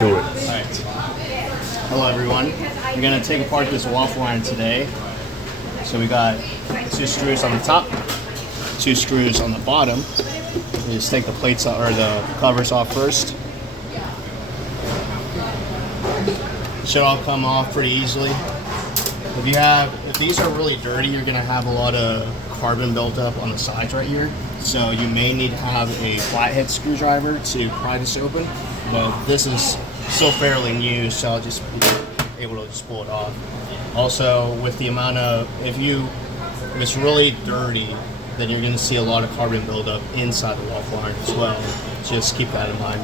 Do it. Alright. Hello everyone. We're gonna take apart this waffle iron today. So we got 2 screws on the top, 2 screws on the bottom. We just take the plates or the covers off first. Should all come off pretty easily. If these are really dirty, you're gonna have a lot of carbon buildup on the sides right here. So you may need to have a flathead screwdriver to pry this open. But this is still fairly new, so I'll just be able to just pull it off. Also, with the amount of, if it's really dirty, then you're gonna see a lot of carbon buildup inside the waffle iron as well. Just keep that in mind.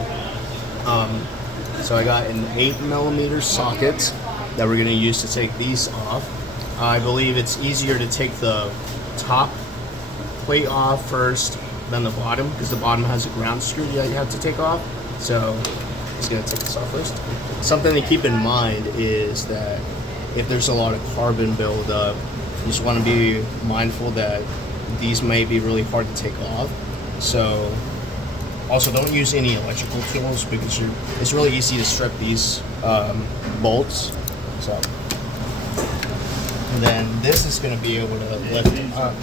So I got an 8mm socket that we're gonna use to take these off. I believe it's easier to take the top plate off first than the bottom, because the bottom has a ground screw that you have to take off. So just gonna take this off first. Something to keep in mind is that if there's a lot of carbon buildup, you just want to be mindful that these may be really hard to take off. So also don't use any electrical tools, because it's really easy to strip these bolts. So, and then this is going to be able to lift it up.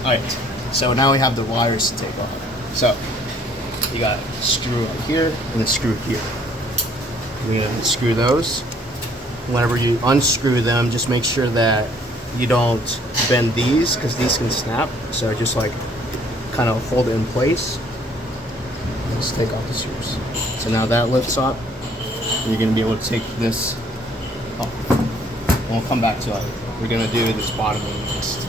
Alright, so now we have the wires to take off. So you got a screw up here and a screw here. We're going to screw those. Whenever you unscrew them, just make sure that you don't bend these, because these can snap. So just like kind of hold it in place. Just take off the screws. So now that lifts up. You're going to be able to take this off. And we'll come back to it. We're going to do this bottom one next.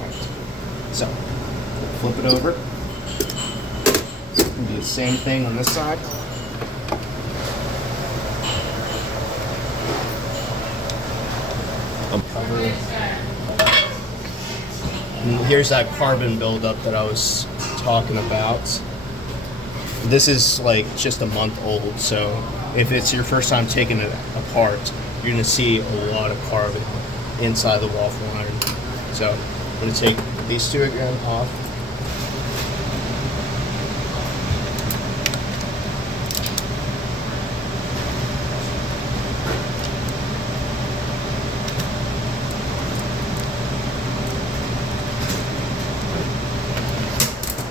Right. So flip it over. Do the same thing on this side. Cover. And here's that carbon buildup that I was talking about. This is like just a month old, so if it's your first time taking it apart, you're gonna see a lot of carbon inside the waffle iron. So I'm gonna take these two again off.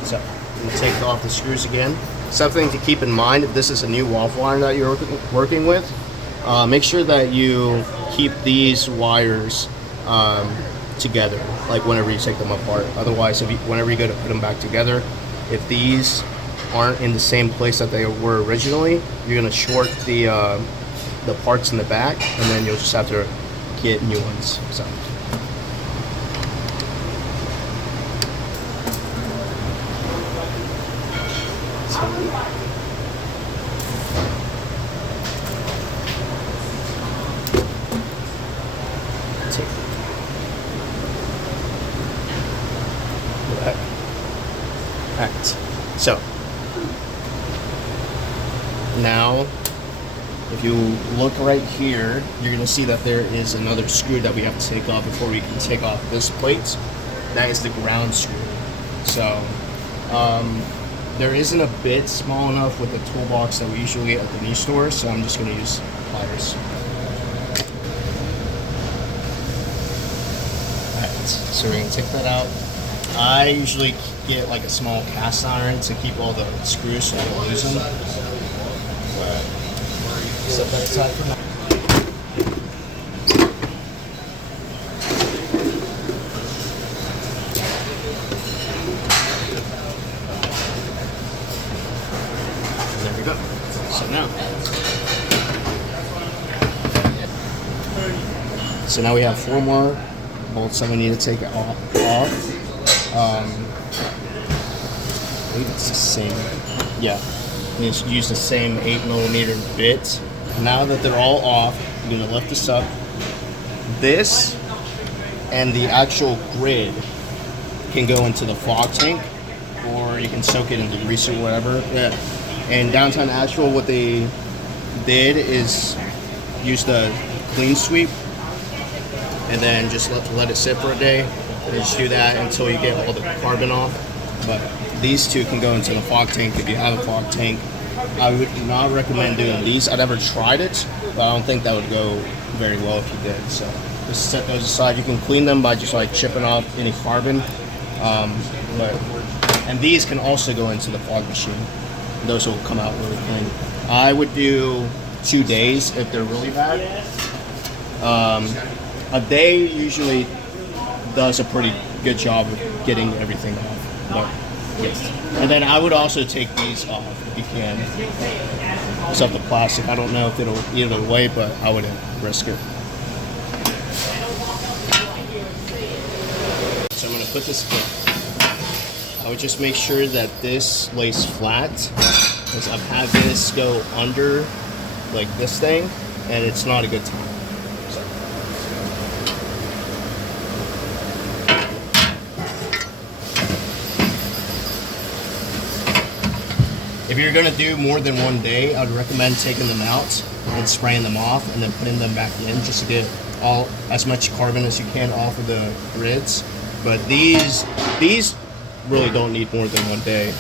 So, I'm going to take off the screws again. Something to keep in mind, if this is a new waffle iron that you're working with, make sure that you keep these wires together, like whenever you take them apart. Otherwise, whenever you go to put them back together, if these aren't in the same place that they were originally, you're going to short the parts in the back, and then you'll just have to get new ones. So. Alright, so now if you look right here, you're going to see that there is another screw that we have to take off before we can take off this plate. That is the ground screw. So there isn't a bit small enough with the toolbox that we usually get at the new store, so I'm just going to use pliers. Alright, so we're going to take that out. I usually get like a small cast iron to keep all the screws so I don't lose them. Set that aside for now. And there we go. So now we have 4 more bolts that we need to take off. I believe it's the same. Yeah, you need to use the same 8mm bit. Now that they're all off, you're gonna lift this up. This and the actual grid can go into the fog tank, or you can soak it in the grease or whatever. Yeah. And Downtown Asheville, what they did is use the clean sweep and then just let it sit for a day. And just do that until you get all the carbon off. But these two can go into the fog tank if you have a fog tank. I would not recommend doing these. I never tried it, but I don't think that would go very well if you did. So just set those aside. You can clean them by just like chipping off any carbon. And these can also go into the fog machine. Those will come out really clean. I would do 2 days if they're really bad. A day usually does a pretty good job of getting everything off. But yes. And then I would also take these off if you can. Except the plastic. I don't know if it'll eat it away, but I wouldn't risk it. So I'm going to put this in. I would just make sure that this lays flat, because I've had this go under like this thing, and it's not a good time. So. If you're gonna do more than 1 day, I'd recommend taking them out and spraying them off, and then putting them back in just to get as much carbon as you can off of the grids. But these really don't need more than 1 day.